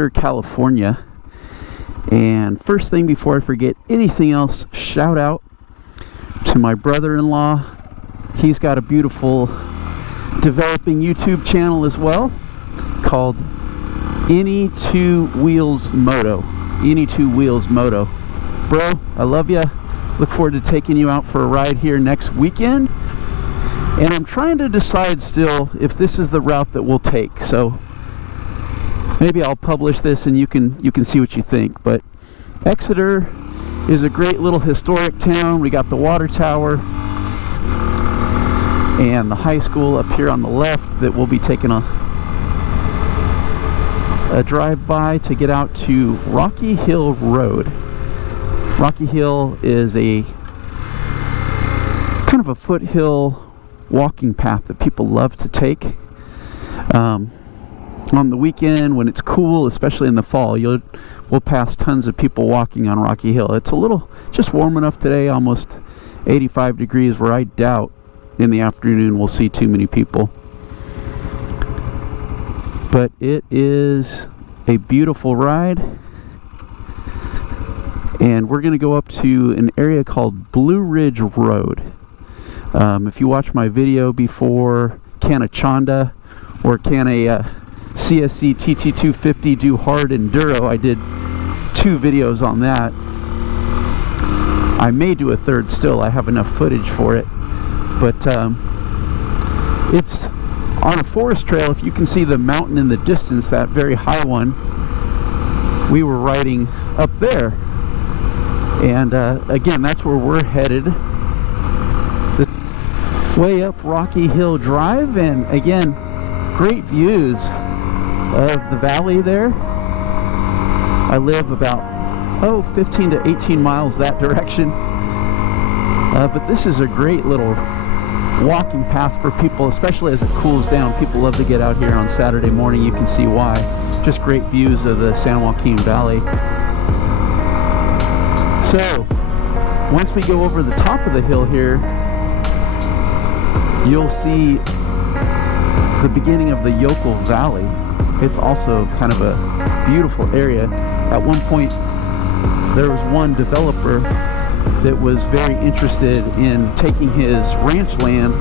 Exeter, California. And first thing before I forget anything else, shout out to my brother-in-law. He's got a beautiful developing YouTube channel as well called Any Two Wheels Moto. Any Two Wheels Moto. Bro, I love you. Look forward to taking you out for a ride here next weekend. And I'm trying to decide still if this is the route that we'll take. So maybe I'll publish this and you can see what you think. But Exeter is a great little historic town. We got the water tower and the high school up here on the left that we'll be taking a drive by to get out to Rocky Hill Road. Rocky Hill is a kind of a foothill walking path that people love to take. On the weekend when it's cool, especially in the fall, we'll pass tons of people walking on Rocky Hill. It's a little just warm enough today, almost 85 degrees, where I doubt in the afternoon we'll see too many people. But it is a beautiful ride. And we're going to go up to an area called Blue Ridge Road. If you watch my video before, can a Chonda or can a CSC TT250 do hard enduro? I did 2 videos on that. I may do a third still. I have enough footage for it. But it's on a forest trail. If you can see the mountain in the distance, that very high one, we were riding up there. And again, that's where we're headed. Way up Rocky Hill Drive, and again, great views of the valley there. I live about 15 to 18 miles that direction. But this is a great little walking path for people, especially as it cools down. People love to get out here on Saturday morning. You can see why. Just great views of the San Joaquin Valley. So, once we go over the top of the hill here, you'll see the beginning of the Yoko Valley. It's also kind of a beautiful area. At one point, there was one developer that was very interested in taking his ranch land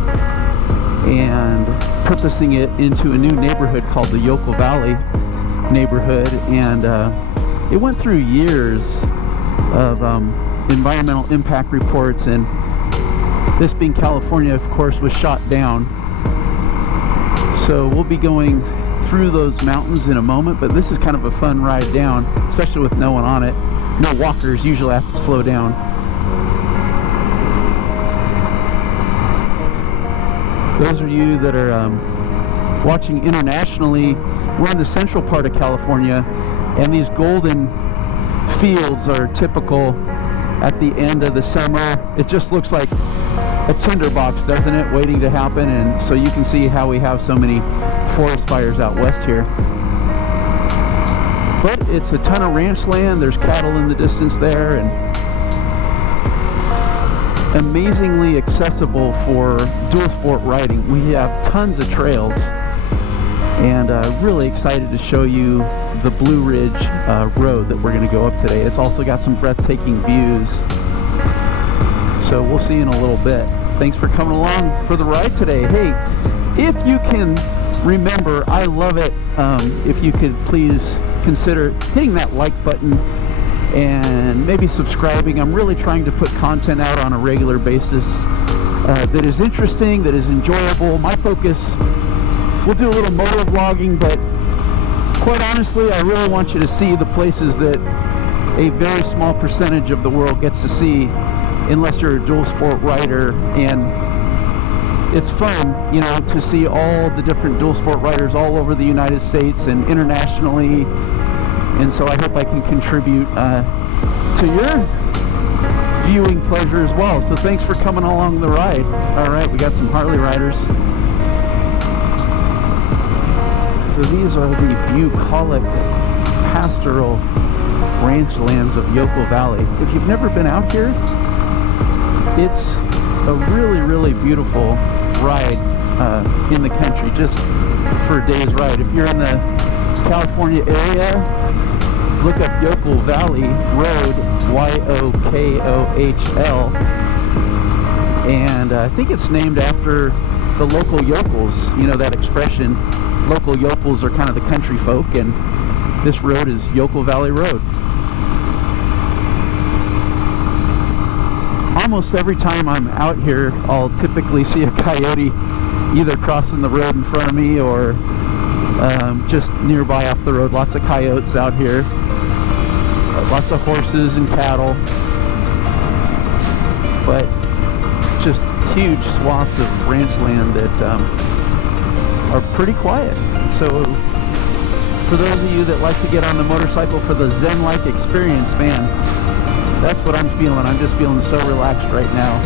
and purposing it into a new neighborhood called the Yoko Valley neighborhood. And it went through years of environmental impact reports, and this being California, of course, was shot down. So we'll be going through those mountains in a moment, but this is kind of a fun ride down, especially with no one on it. No walkers usually have to slow down. Those of you that are watching internationally, we're in the central part of California, and these golden fields are typical at the end of the summer. It just looks like a tinderbox, doesn't it, waiting to happen? And so you can see how we have so many forest fires out west here. But it's a ton of ranch land. There's cattle in the distance there, and amazingly accessible for dual sport riding. We have tons of trails, and really excited to show you the Blue Ridge road that we're going to go up today. It's also got some breathtaking views. So we'll see in a little bit. Thanks for coming along for the ride today. Hey, if you can remember, I love it if you could please consider hitting that like button and maybe subscribing. I'm really trying to put content out on a regular basis that is interesting, that is enjoyable. My focus, we'll do a little motor vlogging, but quite honestly, I really want you to see the places that a very small percentage of the world gets to see, unless you're a dual sport rider. And it's fun, you know, to see all the different dual sport riders all over the United States and internationally. And so I hope I can contribute to your viewing pleasure as well. So thanks for coming along the ride. All right, we got some Harley riders. So these are the bucolic pastoral ranch lands of Yoko Valley. If you've never been out here, it's a really, really beautiful ride in the country, just for a day's ride. If you're in the California area, look up Yoko Valley Road, Y-O-K-O-H-L, and I think it's named after the local yokels. You know that expression, local yokels are kind of the country folk, and this road is Yoko Valley Road. Almost every time I'm out here, I'll typically see a coyote either crossing the road in front of me or just nearby off the road. Lots of coyotes out here, lots of horses and cattle, but just huge swaths of ranch land that are pretty quiet. So for those of you that like to get on the motorcycle for the zen-like experience, man, that's what I'm feeling. I'm just feeling so relaxed right now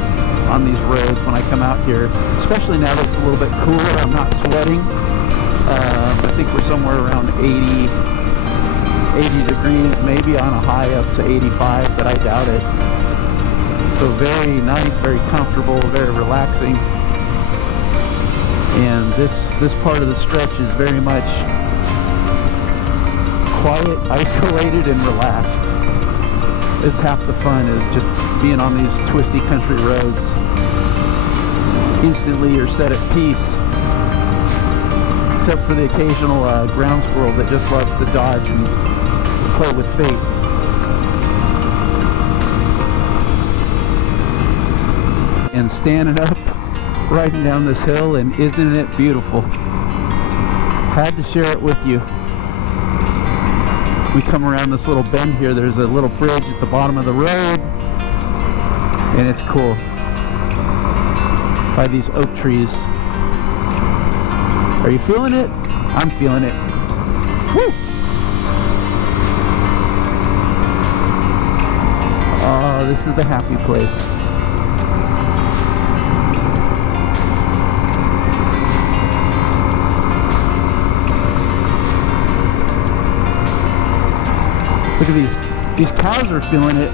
on these roads when I come out here, especially now that it's a little bit cooler. I'm not sweating. I think we're somewhere around 80 degrees, maybe on a high up to 85, but I doubt it. So very nice, very comfortable, very relaxing. And this part of the stretch is very much quiet, isolated, and relaxed. It's half the fun, is just being on these twisty country roads. Instantly you're set at peace, except for the occasional ground squirrel that just loves to dodge and play with fate. And standing up, riding down this hill, and isn't it beautiful? Had to share it with you. We come around this little bend here, there's a little bridge at the bottom of the road, and it's cool. By these oak trees. Are you feeling it? I'm feeling it. Woo! Oh, this is the happy place. Look at these cows are feeling it.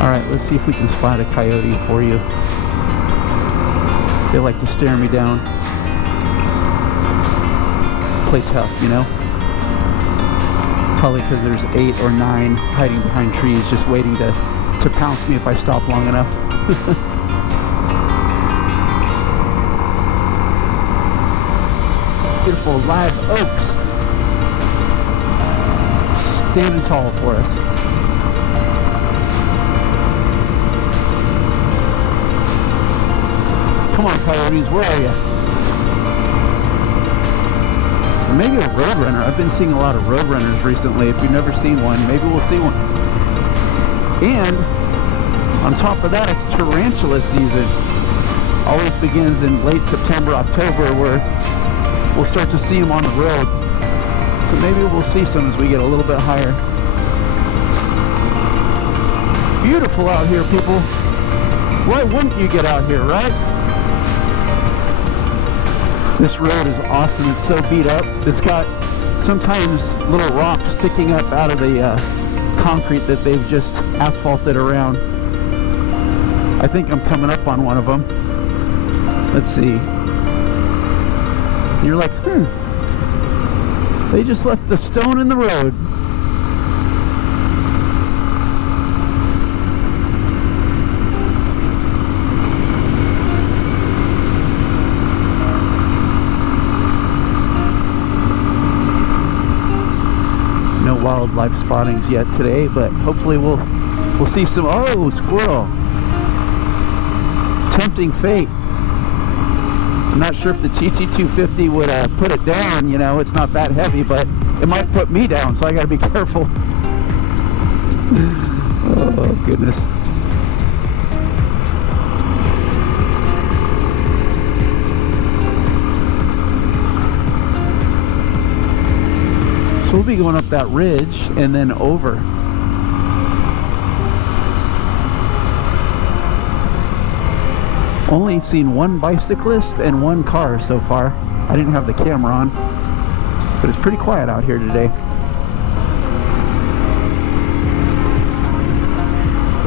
Alright, let's see if we can spot a coyote for you. They like to stare me down. Play tough, you know? Probably because there's 8 or 9 hiding behind trees just waiting to pounce me if I stop long enough. Beautiful live oaks standing tall for us. Come on, coyotes, where are you? Or maybe a roadrunner. I've been seeing a lot of roadrunners recently. If you've never seen one, maybe we'll see one. And on top of that, it's tarantula season. Always begins in late September, October, where we'll start to see them on the road. So maybe we'll see some as we get a little bit higher. Beautiful out here, people. Why wouldn't you get out here, right? This road is awesome. It's so beat up. It's got sometimes little rocks sticking up out of the concrete that they've just asphalted around. I think I'm coming up on one of them. Let's see. You're like, they just left the stone in the road. No wildlife spottings yet today, but hopefully we'll see some. Oh, squirrel! Tempting fate. I'm not sure if the TT250 would put it down. You know, it's not that heavy, but it might put me down, so I got to be careful. Oh goodness. So we'll be going up that ridge and then over. Only seen one bicyclist and one car so far. I didn't have the camera on, but it's pretty quiet out here today.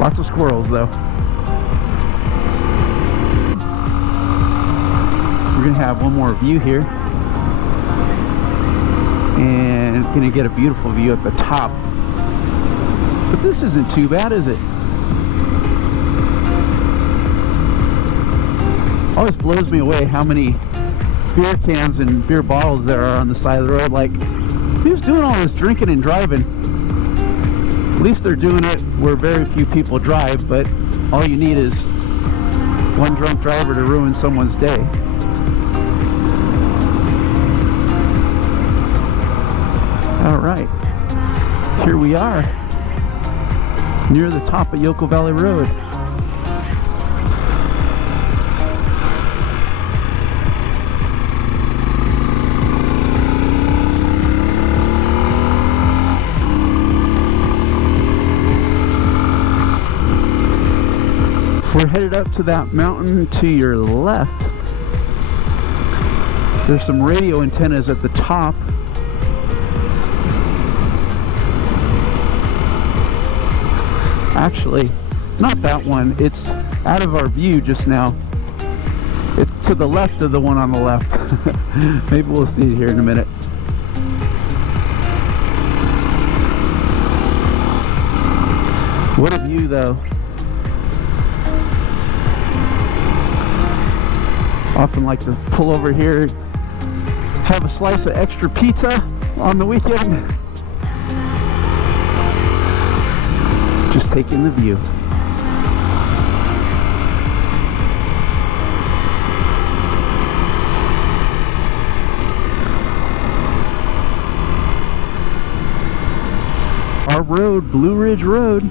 Lots of squirrels though. We're gonna have one more view here, and gonna get a beautiful view at the top. But this isn't too bad, is it? Always blows me away how many beer cans and beer bottles there are on the side of the road. Like, who's doing all this drinking and driving? At least they're doing it where very few people drive, but all you need is one drunk driver to ruin someone's day. All right, here we are near the top of Yoko Valley Road. We're headed up to that mountain to your left. There's some radio antennas at the top. Actually, not that one. It's out of our view just now. It's to the left of the one on the left. Maybe we'll see it here in a minute. What a view though. Often like to pull over here, have a slice of extra pizza on the weekend. Just take in the view. Our road, Blue Ridge Road.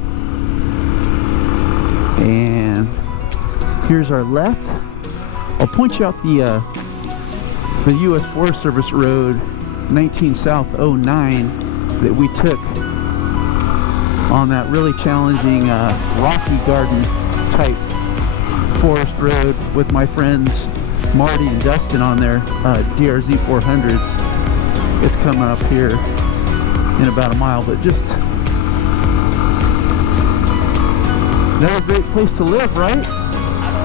And here's our left. I'll point you out the U.S. Forest Service Road 19 South 09 that we took on that really challenging rocky garden type forest road with my friends Marty and Dustin on their DRZ 400s. It's coming up here in about a mile, but just another great place to live, right?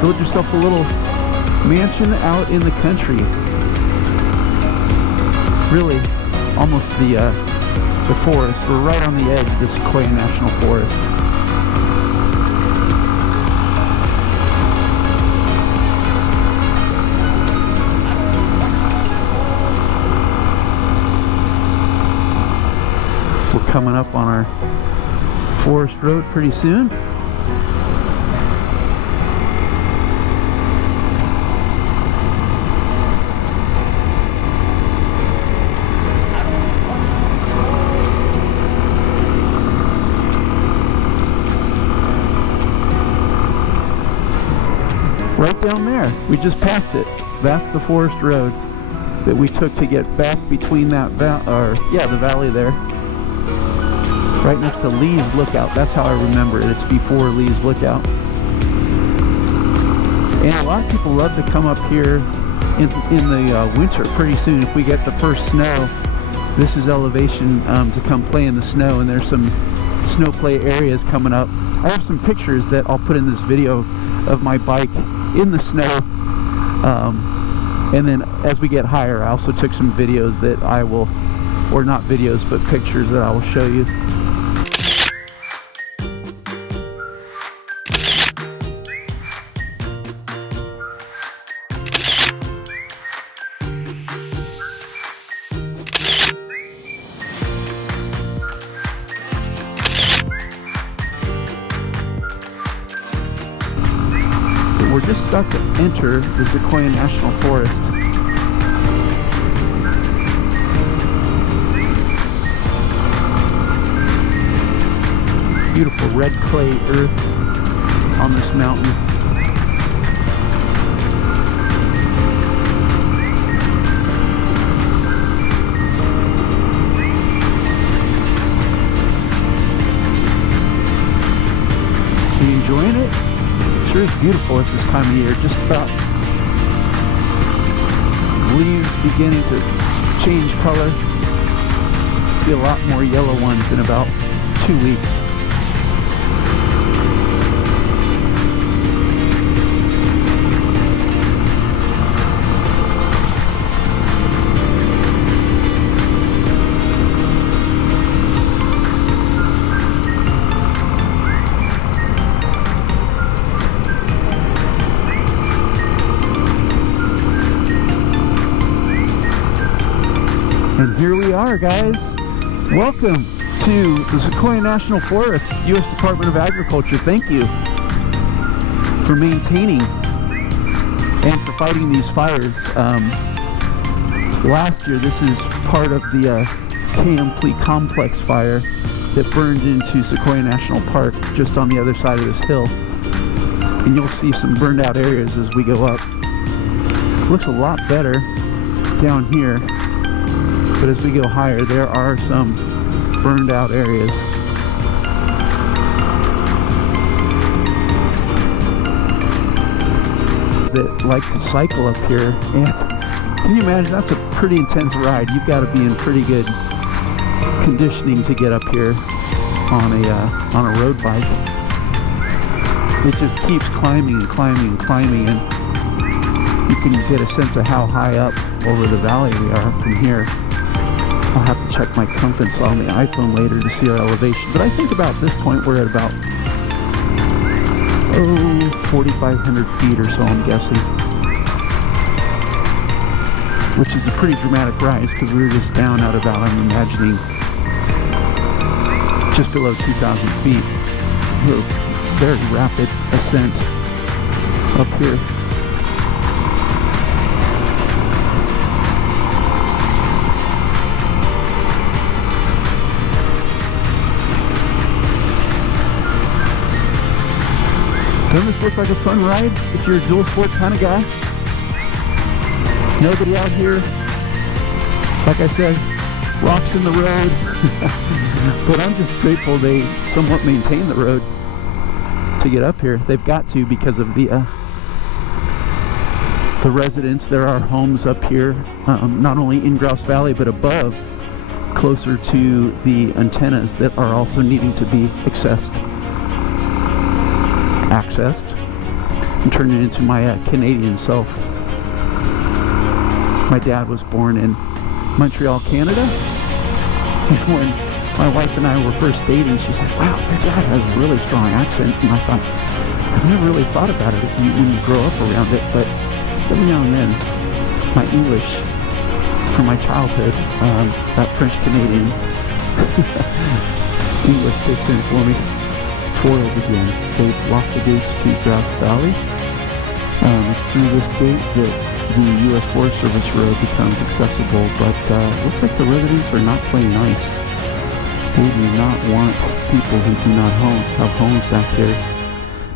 Build yourself a little mansion out in the country. Really, almost the forest. We're right on the edge of the Sequoia National Forest. We're coming up on our forest road pretty soon. Right down there, we just passed it. That's the forest road that we took to get back between that the valley there. Right next to Lee's Lookout. That's how I remember it. It's before Lee's Lookout. And a lot of people love to come up here in the winter pretty soon. If we get the first snow, this is elevation to come play in the snow, and there's some snow play areas coming up. I have some pictures that I'll put in this video of my bike in the snow, and then as we get higher, I also took some videos that I will, or not videos, but pictures that I will show you. We're just about to enter the Sequoia National Forest. Beautiful red clay earth on this mountain. Are you enjoying it? Sure is beautiful at this time of year. Just about leaves beginning to change color. See a lot more yellow ones in about 2 weeks. And here we are, guys. Welcome to the Sequoia National Forest, U.S. Department of Agriculture. Thank you for maintaining and for fighting these fires. Last year, this is part of the Kamplea Complex fire that burned into Sequoia National Park just on the other side of this hill. And you'll see some burned out areas as we go up. Looks a lot better down here, but as we go higher, there are some burned out areas. That like to cycle up here, and can you imagine, that's a pretty intense ride. You've got to be in pretty good conditioning to get up here on a road bike. It just keeps climbing and climbing and climbing, and you can get a sense of how high up over the valley we are from here. I'll have to check my compass on the iPhone later to see our elevation, but I think about this point we're at about 4,500 feet or so, I'm guessing, which is a pretty dramatic rise because we were just down at about, I'm imagining, just below 2,000 feet. Very rapid ascent up here. Doesn't this look like a fun ride if you're a dual sport kind of guy? Nobody out here, like I said, rocks in the road. But I'm just grateful they somewhat maintain the road to get up here. They've got to, because of the residents. There are homes up here, not only in Grouse Valley but above, closer to the antennas, that are also needing to be accessed and turned it into my Canadian self. My dad was born in Montreal, Canada, and when my wife and I were first dating, she said, wow, your dad has a really strong accent, and I thought, I've never really thought about it when you grow up around it, but every now and then, my English from my childhood, that French Canadian English kicks in for me. Foiled again. They've locked the gates to Grouse Valley. It's through this gate that the U.S. Forest Service road becomes accessible, but looks like the residents are not playing nice. They do not want people who do not have homes back there.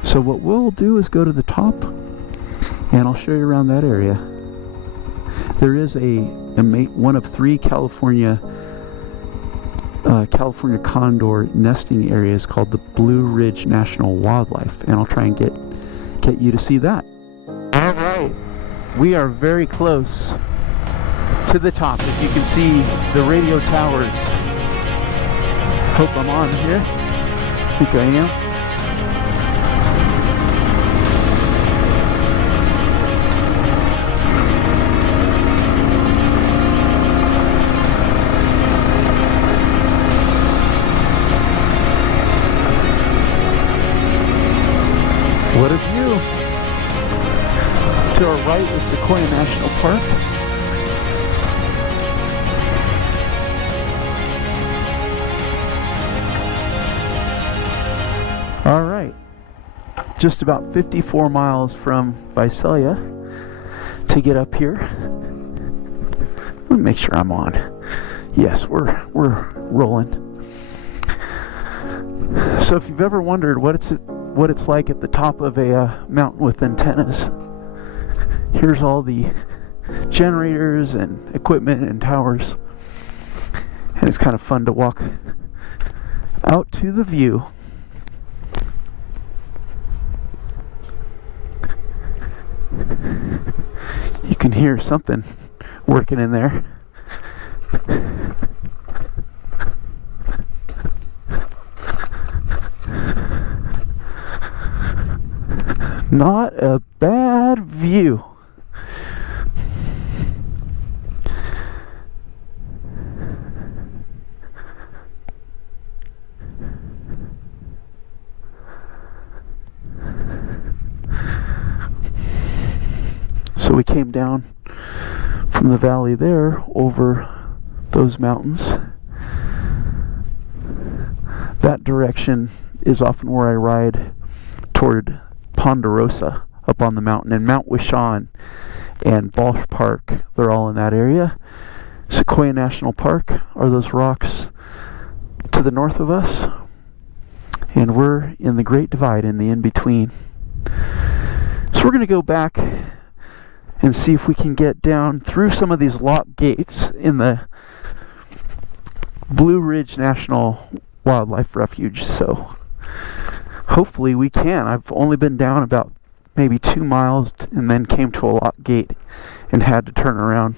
So what we'll do is go to the top, and I'll show you around that area. There is one of 3 California condor nesting areas called the Blue Ridge National Wildlife, and I'll try and get you to see that. All right, we are very close to the top. If you can see the radio towers. Hope I'm on here. I think I am. What a view! To our right is Sequoia National Park. All right, just about 54 miles from Visalia to get up here. Let me make sure I'm on. Yes, we're rolling. So if you've ever wondered what it's like at the top of a mountain with antennas, here's all the generators and equipment and towers, and it's kind of fun to walk out to the view. You can hear something working in there. Not a bad view. So we came down from the valley there over those mountains. That direction is often where I ride toward Ponderosa up on the mountain, and Mount Wishaw and Balch Park, they're all in that area. Sequoia National Park are those rocks to the north of us, and we're in the Great Divide, in the in-between. So we're going to go back and see if we can get down through some of these lock gates in the Blue Ridge National Wildlife Refuge. So hopefully we can. I've only been down about maybe 2 miles and then came to a lock gate and had to turn around.